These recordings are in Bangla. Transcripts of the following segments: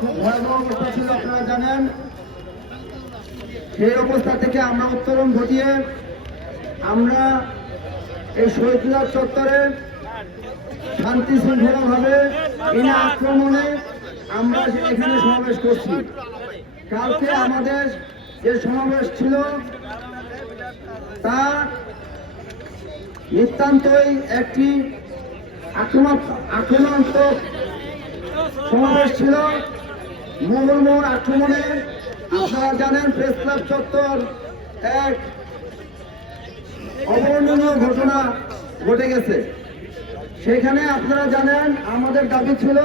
খুব ভয়াবহ অবস্থা ছিল, আপনারা জানেন। সেই অবস্থা থেকে আমরা উত্তরণ ঘটিয়ে আমরা এই শহীদ মিনার চত্বরে শান্তি শৃঙ্খলাভাবে বিনা আক্রমণে আমরা এখানে সমাবেশ করছি। কালকে আমাদের যে সমাবেশ ছিল তা নিতান্তই একটি আক্রমণাত্মক সমাবেশ ছিল। মুহুর্মুহুর আক্রমণে আপনারা জানেন প্রেস ক্লাব চত্বর এক অবর্ণনীয় ঘটনা ঘটে গেছে। সেখানে আপনারা জানেন আমাদের দাবি ছিল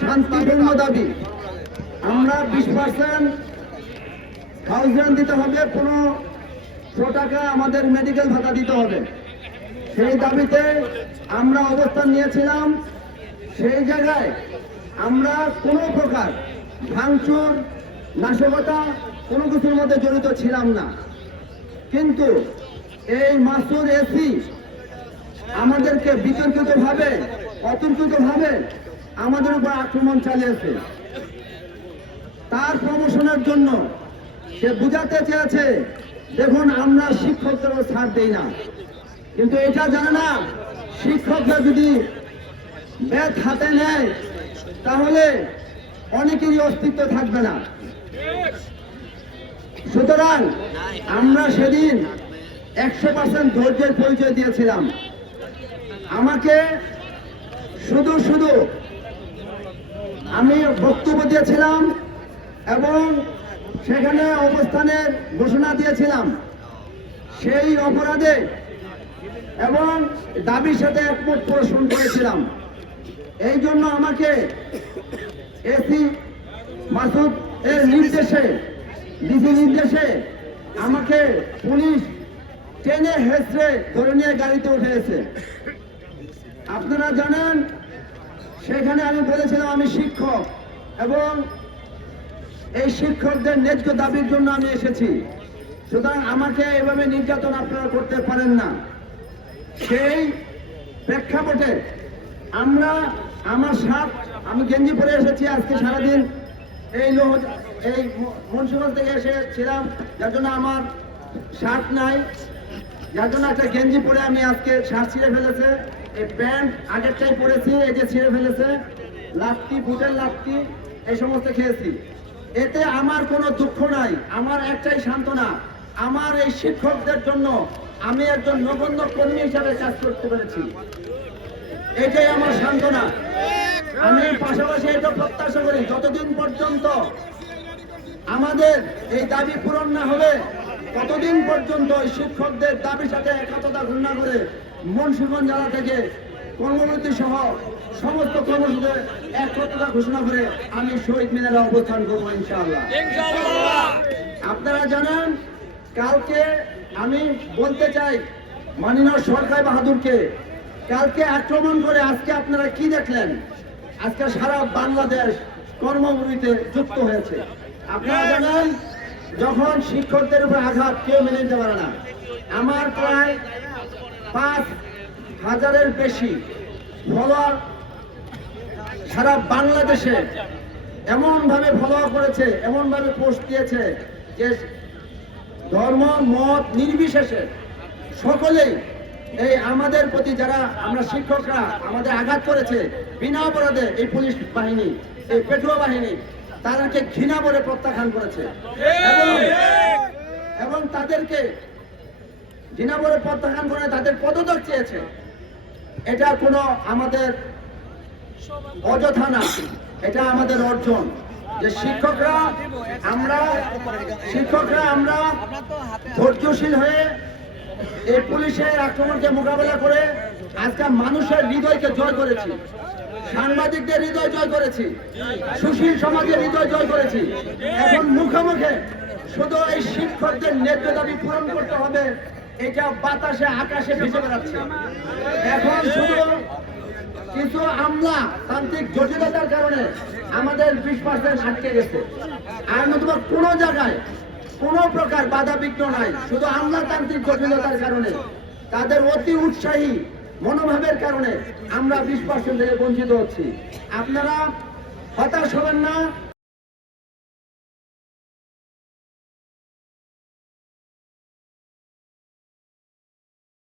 শান্তিপূর্ণ দাবি। আমরা 20% হাউস রেন্ট দিতে হবে, 1500 টাকা আমাদের মেডিকেল ভাতা দিতে হবে। সেই দাবিতে আমরা অবস্থান নিয়েছিলাম। সেই জায়গায় আমরা কোনো প্রকার ভাঙচুর নাশকতা কোনো কিছুর মধ্যে জড়িত ছিলাম না। কিন্তু এই মাসুদ এসি আমাদেরকে বিতর্কিতভাবে অতর্কিতভাবে আমাদের উপর আক্রমণ চালিয়েছে। তার প্রমোশনের জন্য সে বুঝাতে চেয়েছে দেখুন আমরা শিক্ষকদেরও ছাড় দেই না, কিন্তু এটা জানে না শিক্ষকরা যদি ব্যাট হাতে নেয় তাহলে অনেকেরই অস্তিত্ব থাকবে না। সুতরাং আমরা সেদিন 100% ধৈর্যের পরিচয় দিয়েছিলাম। আমাকে শুধু আমি বক্তব্য দিয়েছিলাম এবং সেখানে অবস্থানের ঘোষণা দিয়েছিলাম। সেই অপরাধে এবং দাবির সাথে একমত পোষণ করেছিলাম। এই জন্য আমাকে এসি মাসুদ এর নির্দেশে ডিসি নির্দেশে আমাকে পুলিশ টেনে হেসড়ে ধরে নিয়ে গাড়িতে উঠেছে। আপনারা জানেন সেখানে আমি বলেছিলাম আমি শিক্ষক এবং এই শিক্ষকদের ন্যায্য দাবির জন্য আমি এসেছি। সুতরাং আমাকে এভাবে নির্যাতন আপনারা করতে পারেন না। সেই প্রেক্ষাপটে আমি গেঞ্জি পরে এসেছি আজকে সারাদিন এই মুন্সিগঞ্জ থেকে এসেছিলাম, যার জন্য আমার শার্ট নাই, যার জন্য একটা গেঞ্জি পরে আমি আজকে শার্ট ছিঁড়ে ফেলেছে। এই প্যান্ট আগেরটাই পরেছি, এই যে ছিঁড়ে ফেলেছে, লাত্তি বুটের লাত্তি এই সমস্ত খেয়েছি। এতে আমার কোনো দুঃখ নাই, আমার একটাই সান্ত্বনা, আমার এই শিক্ষকদের জন্য আমি একজন নগণ্য কর্মী হিসাবে কাজ করতে পেরেছি, এটাই আমার সান্ত্বনা। আমি পাশাপাশি এটা প্রত্যাশা করি যতদিন পর্যন্ত আমাদের এই দাবি পূরণ না হবে ততদিন পর্যন্ত শিক্ষকদের দাবির সাথে একতা ঘোষণা করে মুন্সিগঞ্জ জেলা থেকে কর্মবিরতি সহ সমস্ত কর্মসূচিতে একতা ঘোষণা করে আমি শহীদ মিনারে অবস্থান করবো ইনশাআল্লাহ। আপনারা জানেন কালকে আমি বলতে চাই মাননীয় সরকার বাহাদুরকে, কালকে আক্রমণ করে আজকে আপনারা কি দেখলেন? আজকে সারা বাংলাদেশ কর্মবিরতিতে যুক্ত হয়েছে। আপনারা জানেন যখন শিক্ষকদের উপর আঘাত কেউ মেনে নিতে পারে না। আমার প্রায় 5000-এর বেশি ফলোয়ার সারা বাংলাদেশে এমনভাবে ফলো করেছে, এমনভাবে পোস্ট দিয়েছে যে ধর্ম মত নির্বিশেষে সকলেই এই আমাদের প্রতি যারা আমরা শিক্ষকরা আমাদের আঘাত করেছে বিনা অপরাধে এই পুলিশ বাহিনী, এই পেটুয়া বাহিনী তাদেরকে ঘৃণা করে প্রত্যাখ্যান করেছে এবং তাদেরকে ঘৃণা করে প্রত্যাখ্যান করে তাদের পদত্যাগ চেয়েছে। এটা কোনো আমাদের অযথা না, এটা আমাদের অর্জন যে শিক্ষকরা আমরা ধৈর্যশীল হয়ে এই পুলিশের আক্রমণকে মোকাবেলা করে আজকে মানুষের হৃদয়কে জয় করেছি, সাংবাদিকদের হৃদয় জয় করেছি, সুশীল সমাজের হৃদয় জয় করেছি। এখন মুখে শুধু এই শিক্ষকদের ন্যায্য দাবি পূরণ করতে হবে, এটা বাতাসে আকাশে ভেসে বেড়াচ্ছে। এখন শুধু কিছু আমলাতান্ত্রিক জটিলতার কারণে আমাদের 20% আটকে গেছে, আর নতুবা কোনো জায়গায় কোনো প্রকার বাধা বিঘ্ন নাই। শুধু আমলাতান্ত্রিক জটিলতার কারণে তাদের অতি উৎসাহী মনোভাবের কারণে আমরা 20% থেকে বঞ্চিত হচ্ছি। আপনারা হতাশ হবেন না।